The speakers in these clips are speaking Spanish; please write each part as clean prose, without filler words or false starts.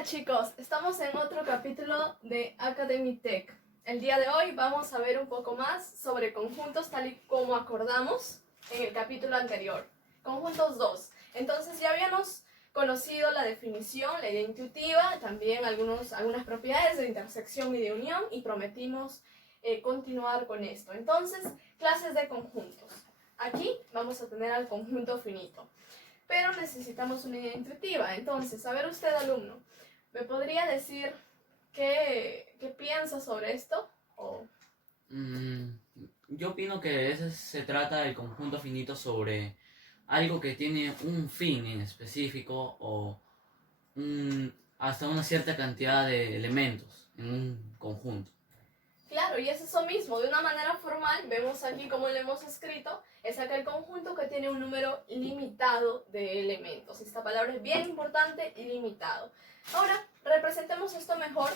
Hola chicos, estamos en otro capítulo de Academy Tech. El día de hoy vamos a ver un poco más sobre conjuntos tal y como acordamos en el capítulo anterior. Conjuntos 2. Entonces ya habíamos conocido la definición, la idea intuitiva, también algunas propiedades de intersección y de unión y prometimos continuar con esto. Entonces, clases de conjuntos. Aquí vamos a tener al conjunto finito. Pero necesitamos una idea intuitiva. Entonces, a ver usted, alumno, ¿me podría decir qué piensa sobre esto? Yo opino que se trata del conjunto finito sobre algo que tiene un fin en específico o hasta una cierta cantidad de elementos en un conjunto. Claro, y es eso mismo, de una manera formal, vemos aquí como lo hemos escrito, es aquel conjunto que tiene un número ilimitado de elementos. Esta palabra es bien importante, ilimitado. Ahora, representemos esto mejor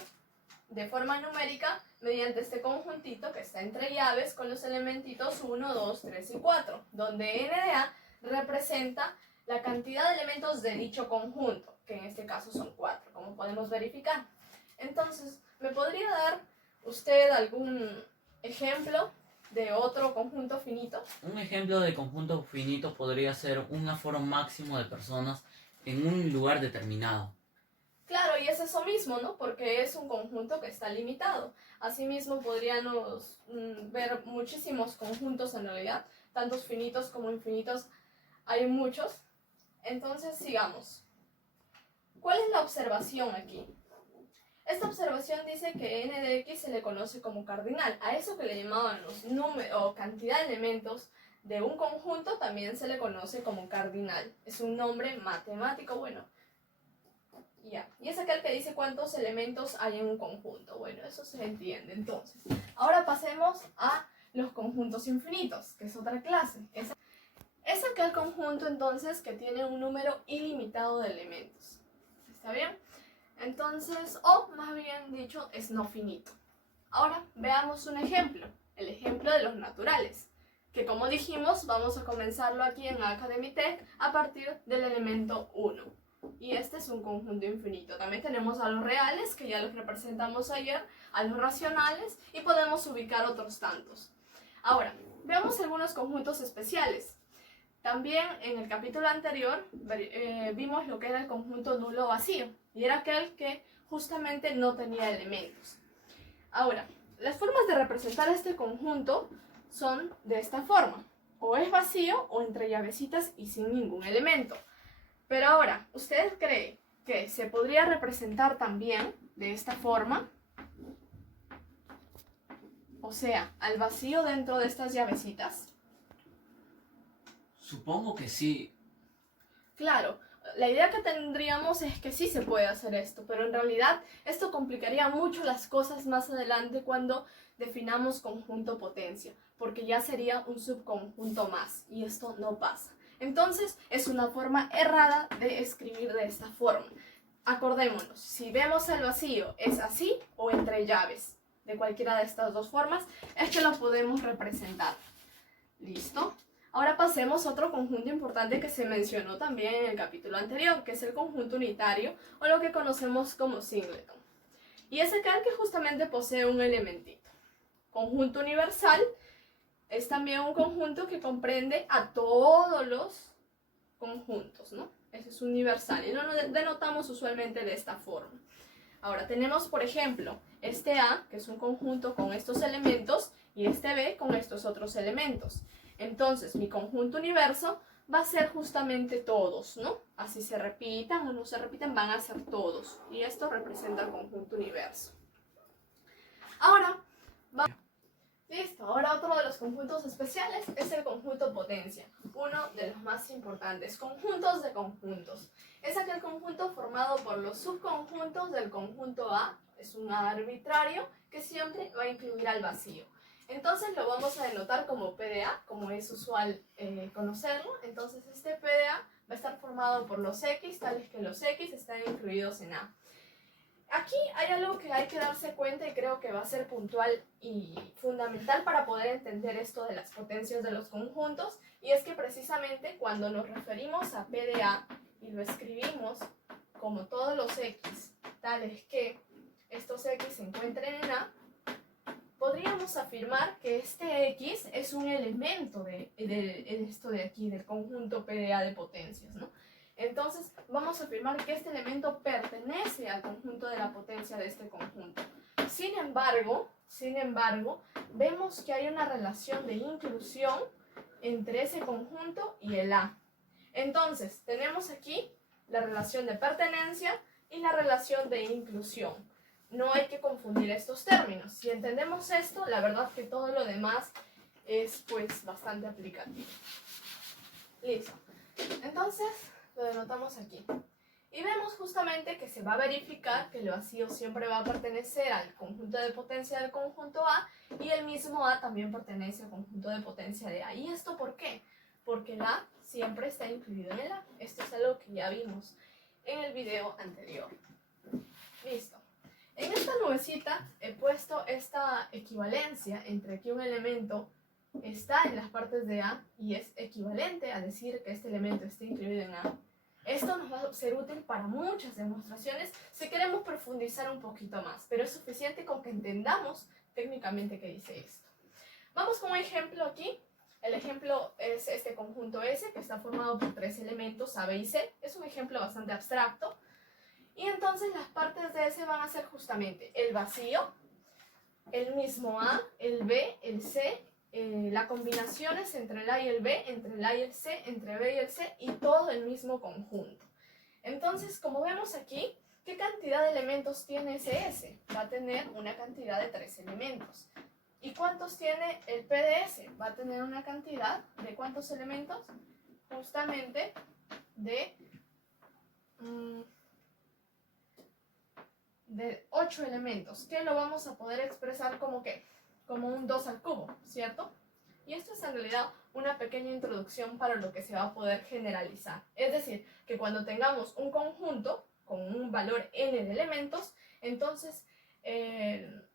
de forma numérica mediante este conjuntito que está entre llaves con los elementitos 1, 2, 3 y 4, donde n de a representa la cantidad de elementos de dicho conjunto, que en este caso son 4, como podemos verificar. Entonces, ¿me podría dar usted algún ejemplo de otro conjunto finito? Un ejemplo de conjunto finito podría ser un aforo máximo de personas en un lugar determinado. Claro, y es eso mismo, ¿no? Porque es un conjunto que está limitado. Asimismo, podríamos ver muchísimos conjuntos en realidad, tantos finitos como infinitos, hay muchos. Entonces, sigamos. ¿Cuál es la observación aquí? Esta observación dice que n de x se le conoce como cardinal. A eso que le llamaban los números o cantidad de elementos de un conjunto también se le conoce como cardinal. Es un nombre matemático, bueno. Ya. Y es aquel que dice cuántos elementos hay en un conjunto. Bueno, eso se entiende entonces. Ahora pasemos a los conjuntos infinitos, que es otra clase. Es aquel conjunto entonces que tiene un número ilimitado de elementos. ¿Está bien? Entonces, o más bien dicho, es no finito. Ahora veamos un ejemplo, el ejemplo de los naturales, que como dijimos vamos a comenzarlo aquí en Academy Tech a partir del elemento 1. Y este es un conjunto infinito. También tenemos a los reales, que ya los representamos ayer, a los racionales y podemos ubicar otros tantos. Ahora, veamos algunos conjuntos especiales. También en el capítulo anterior vimos lo que era el conjunto nulo vacío, y era aquel que justamente no tenía elementos. Ahora, las formas de representar este conjunto son de esta forma, o es vacío o entre llavecitas y sin ningún elemento. Pero ahora, ¿usted cree que se podría representar también de esta forma? O sea, al vacío dentro de estas llavecitas. Supongo que sí. Claro, la idea que tendríamos es que sí se puede hacer esto, pero en realidad esto complicaría mucho las cosas más adelante cuando definamos conjunto potencia, porque ya sería un subconjunto más, y esto no pasa. Entonces, es una forma errada de escribir de esta forma. Acordémonos, si vemos el vacío, es así o entre llaves. De cualquiera de estas dos formas es que lo podemos representar. ¿Listo? Ahora pasemos a otro conjunto importante que se mencionó también en el capítulo anterior, que es el conjunto unitario o lo que conocemos como singleton. Y es aquel que justamente posee un elementito. Conjunto universal es también un conjunto que comprende a todos los conjuntos, ¿no? Ese es universal y lo denotamos usualmente de esta forma. Ahora tenemos, por ejemplo, este A, que es un conjunto con estos elementos, y este B con estos otros elementos. Entonces, mi conjunto universo va a ser justamente todos, ¿no? Así se repitan o no se repitan, van a ser todos. Y esto representa el conjunto universo. Ahora, listo. Ahora otro de los conjuntos especiales es el conjunto potencia, uno de los más importantes. Conjuntos de conjuntos. Es aquel conjunto formado por los subconjuntos del conjunto A, es un A arbitrario que siempre va a incluir al vacío. Entonces lo vamos a denotar como PDA, como es usual conocerlo. Entonces este PDA va a estar formado por los X, tales que los X están incluidos en A. Aquí hay algo que hay que darse cuenta y creo que va a ser puntual y fundamental para poder entender esto de las potencias de los conjuntos, y es que precisamente cuando nos referimos a PDA y lo escribimos como todos los X, tales que estos X se encuentren en A, podríamos afirmar que este X es un elemento de esto de aquí, del conjunto PDA de potencias, ¿no? Entonces vamos a afirmar que este elemento pertenece al conjunto de la potencia de este conjunto. Sin embargo, vemos que hay una relación de inclusión entre ese conjunto y el A. Entonces, tenemos aquí la relación de pertenencia y la relación de inclusión. No hay que confundir estos términos. Si entendemos esto, la verdad que todo lo demás es pues bastante aplicativo. Listo. Entonces, lo denotamos aquí. Y vemos justamente que se va a verificar que el vacío siempre va a pertenecer al conjunto de potencia del conjunto A y el mismo A también pertenece al conjunto de potencia de A. ¿Y esto por qué? Porque el A siempre está incluido en el A. Esto es algo que ya vimos en el video anterior. Listo. En esta nubecita he puesto esta equivalencia entre que un elemento está en las partes de A y es equivalente a decir que este elemento está incluido en A. Esto nos va a ser útil para muchas demostraciones si queremos profundizar un poquito más, pero es suficiente con que entendamos técnicamente qué dice esto. Vamos con un ejemplo aquí. El ejemplo es este conjunto S, que está formado por 3 elementos, A, B y C. Es un ejemplo bastante abstracto. Y entonces las partes de S van a ser justamente el vacío, el mismo A, el B, el C, las combinaciones entre el A y el B, entre el A y el C, entre B y el C, y todo el mismo conjunto. Entonces, como vemos aquí, ¿qué cantidad de elementos tiene ese S? Va a tener una cantidad de 3 elementos. ¿Y cuántos tiene el PDS? Va a tener una cantidad de ¿cuántos elementos? Justamente de 8 elementos, que lo vamos a poder expresar como ¿qué? Como un 2 al cubo, ¿cierto? Y esto es en realidad una pequeña introducción para lo que se va a poder generalizar. Es decir, que cuando tengamos un conjunto con un valor n de elementos, entonces el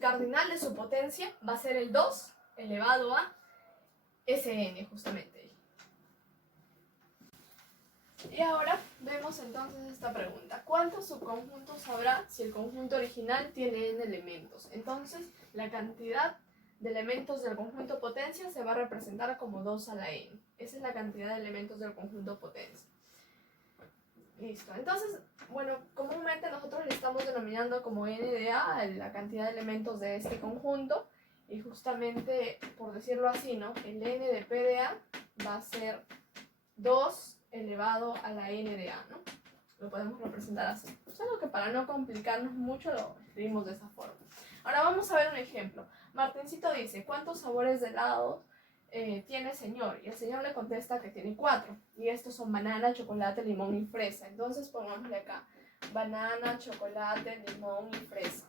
cardinal de su potencia va a ser el 2 elevado a Sn, justamente. Y ahora vemos entonces esta pregunta. ¿Cuántos subconjuntos habrá si el conjunto original tiene n elementos? Entonces, la cantidad de elementos del conjunto potencia se va a representar como 2 a la n. Esa es la cantidad de elementos del conjunto potencia. Listo. Entonces, bueno, comúnmente nosotros le estamos denominando como n de A la cantidad de elementos de este conjunto. Y justamente, por decirlo así, ¿no? El n de P de A va a ser 2 elevado a la n de A, ¿no? Lo podemos representar así. Solo que para no complicarnos mucho lo escribimos de esa forma. Ahora vamos a ver un ejemplo. Martincito dice, ¿cuántos sabores de helado tiene el señor? Y el señor le contesta que tiene 4. Y estos son banana, chocolate, limón y fresa. Entonces pongámosle acá, banana, chocolate, limón y fresa.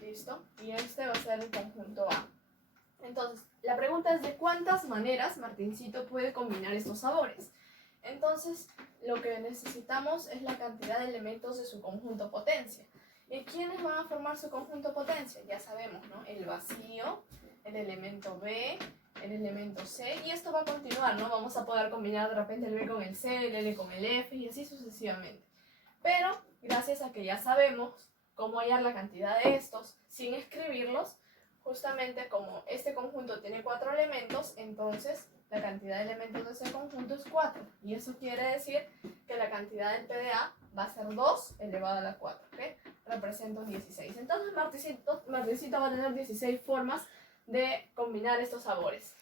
¿Listo? Y este va a ser el conjunto A. Entonces, la pregunta es de cuántas maneras Martincito puede combinar estos sabores. Entonces, lo que necesitamos es la cantidad de elementos de su conjunto potencia. ¿Y quiénes van a formar su conjunto potencia? Ya sabemos, ¿no? El vacío, el elemento B, el elemento C, y esto va a continuar, ¿no? Vamos a poder combinar de repente el B con el C, el L con el F, y así sucesivamente. Pero, gracias a que ya sabemos cómo hallar la cantidad de estos sin escribirlos, justamente como este conjunto tiene 4 elementos, entonces la cantidad de elementos de ese conjunto es 4. Y eso quiere decir que la cantidad del PDA va a ser 2 elevado a la 4, ¿ok? Representa un 16. Entonces Martincito va a tener 16 formas de combinar estos sabores.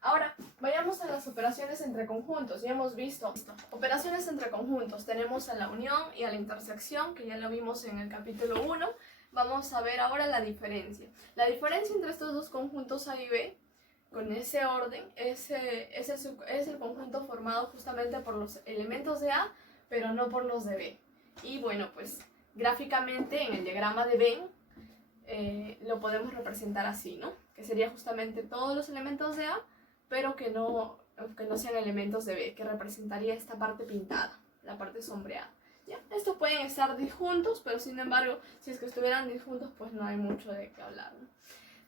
Ahora, vayamos a las operaciones entre conjuntos. Ya hemos visto operaciones entre conjuntos. Tenemos a la unión y a la intersección, que ya lo vimos en el capítulo 1. Vamos a ver ahora la diferencia. La diferencia entre estos dos conjuntos A y B, con ese orden, es el conjunto formado justamente por los elementos de A, pero no por los de B. Y bueno, pues gráficamente en el diagrama de Venn lo podemos representar así, ¿no? Que sería justamente todos los elementos de A, pero que no sean elementos de B, que representaría esta parte pintada, la parte sombreada. ¿Ya? Estos pueden estar disjuntos, pero sin embargo, si es que estuvieran disjuntos, pues no hay mucho de qué hablar, ¿no?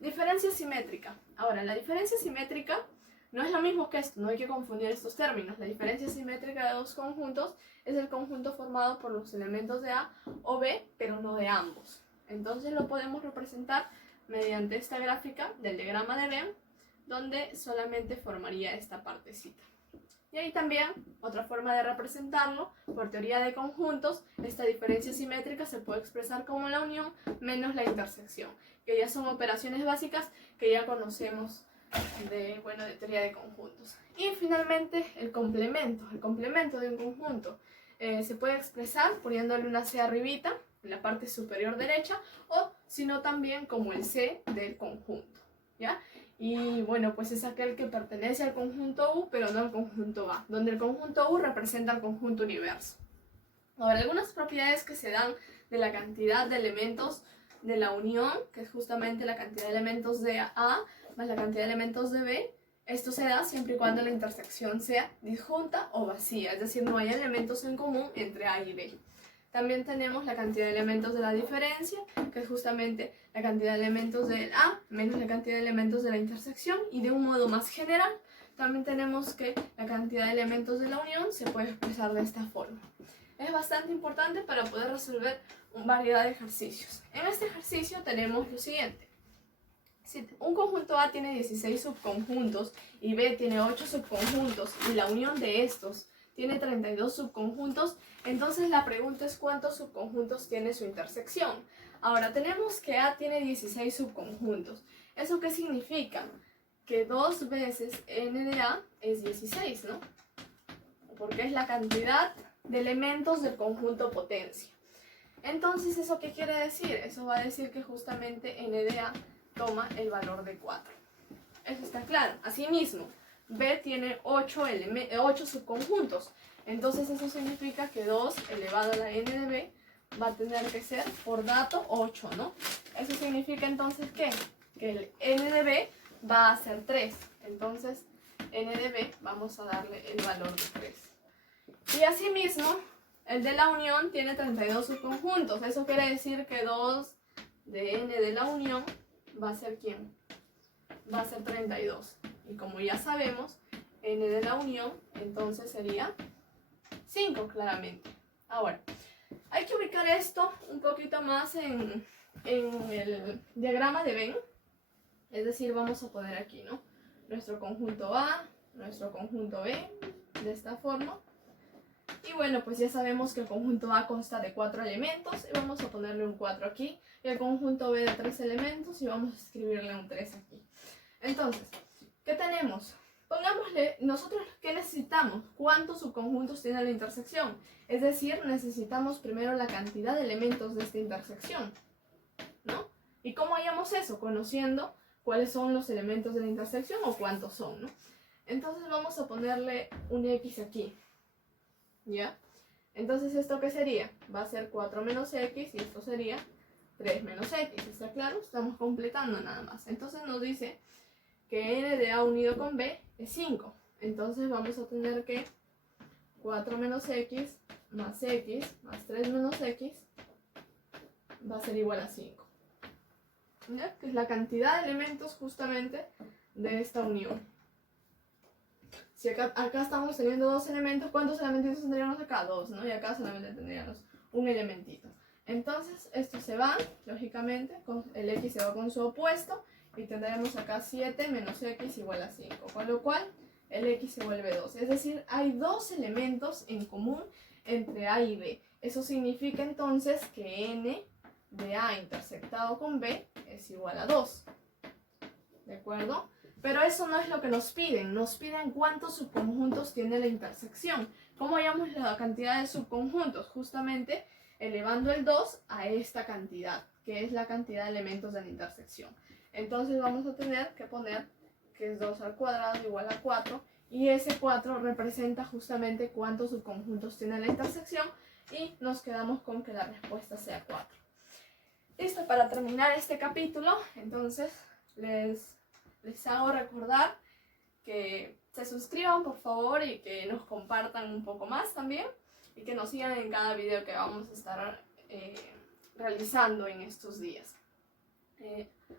Diferencia simétrica. Ahora, la diferencia simétrica No es lo mismo que esto, no hay que confundir estos términos. La diferencia simétrica de dos conjuntos es el conjunto formado por los elementos de A o B, pero no de ambos. Entonces lo podemos representar mediante esta gráfica del diagrama de Venn, donde solamente formaría esta partecita. Y ahí también, otra forma de representarlo, por teoría de conjuntos, esta diferencia simétrica se puede expresar como la unión menos la intersección, que ya son operaciones básicas que ya conocemos de teoría de conjuntos. Y finalmente el complemento de un conjunto se puede expresar poniéndole una C arribita, en la parte superior derecha, o sino también como el C del conjunto, ¿ya? Y bueno, pues es aquel que pertenece al conjunto U, pero no al conjunto A, donde el conjunto U representa el conjunto universo. Ahora, algunas propiedades que se dan de la cantidad de elementos de la unión, que es justamente la cantidad de elementos de A más la cantidad de elementos de B, esto se da siempre y cuando la intersección sea disjunta o vacía, es decir, no haya elementos en común entre A y B. También tenemos la cantidad de elementos de la diferencia, que es justamente la cantidad de elementos del A menos la cantidad de elementos de la intersección. Y de un modo más general, también tenemos que la cantidad de elementos de la unión se puede expresar de esta forma. Es bastante importante para poder resolver una variedad de ejercicios. En este ejercicio tenemos lo siguiente. Si un conjunto A tiene 16 subconjuntos y B tiene 8 subconjuntos y la unión de estos tiene 32 subconjuntos, entonces la pregunta es ¿cuántos subconjuntos tiene su intersección? Ahora tenemos que A tiene 16 subconjuntos. ¿Eso qué significa? Que 2 veces n de A es 16, ¿no? Porque es la cantidad de elementos del conjunto potencia. Entonces, ¿eso qué quiere decir? Eso va a decir que justamente n de A toma el valor de 4. Eso está claro. Asimismo, B tiene 8 subconjuntos. Entonces eso significa que 2 elevado a la n de B va a tener que ser, por dato, 8, ¿no? Eso significa entonces que el n de B va a ser 3. Entonces, n de B vamos a darle el valor de 3. Y asimismo, el de la unión tiene 32 subconjuntos. Eso quiere decir que 2 de n de la unión va a ser ¿quién? Va a ser 32. Y como ya sabemos, n de la unión entonces sería 5, claramente. Ahora, hay que ubicar esto un poquito más en el diagrama de Venn. Es decir, vamos a poner aquí, ¿no? Nuestro conjunto A, nuestro conjunto B, de esta forma. Y bueno, pues ya sabemos que el conjunto A consta de 4 elementos y vamos a ponerle un 4 aquí. Y el conjunto B de 3 elementos y vamos a escribirle un 3 aquí. Entonces, ¿qué tenemos? Pongámosle, nosotros, ¿qué necesitamos? ¿Cuántos subconjuntos tiene la intersección? Es decir, necesitamos primero la cantidad de elementos de esta intersección, ¿no? ¿Y cómo hallamos eso? Conociendo cuáles son los elementos de la intersección o cuántos son, ¿no? Entonces vamos a ponerle un X aquí, ¿ya? Entonces, ¿esto qué sería? Va a ser 4 menos X y esto sería 3 menos X, ¿está claro? Estamos completando nada más. Entonces nos dice que n de A unido con B es 5. Entonces vamos a tener que 4 menos X más 3 menos X va a ser igual a 5. ¿Ya? Que es la cantidad de elementos justamente de esta unión. Si acá estamos teniendo 2 elementos, ¿cuántos elementos tendríamos acá? 2, ¿no? Y acá solamente tendríamos un elementito. Entonces, estos se van, lógicamente, el X se va con su opuesto y tendremos acá 7 menos X igual a 5, con lo cual el X se vuelve 2. Es decir, hay 2 elementos en común entre A y B. Eso significa entonces que n de A intersectado con B es igual a 2. ¿De acuerdo? Pero eso no es lo que nos piden cuántos subconjuntos tiene la intersección. ¿Cómo hallamos la cantidad de subconjuntos? Justamente elevando el 2 a esta cantidad, que es la cantidad de elementos de la intersección. Entonces vamos a tener que poner que es 2 al cuadrado igual a 4, y ese 4 representa justamente cuántos subconjuntos tiene la intersección, y nos quedamos con que la respuesta sea 4. Listo, para terminar este capítulo, entonces les hago recordar que se suscriban por favor y que nos compartan un poco más también y que nos sigan en cada video que vamos a estar realizando en estos días.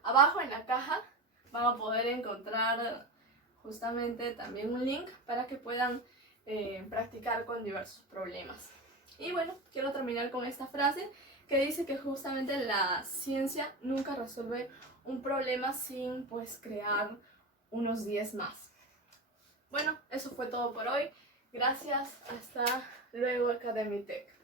Abajo en la caja van a poder encontrar justamente también un link para que puedan practicar con diversos problemas. Y bueno, quiero terminar con esta frase que dice que justamente la ciencia nunca resuelve un problema sin pues crear unos 10 más. Bueno, eso fue todo por hoy. Gracias, hasta luego Academy Tech.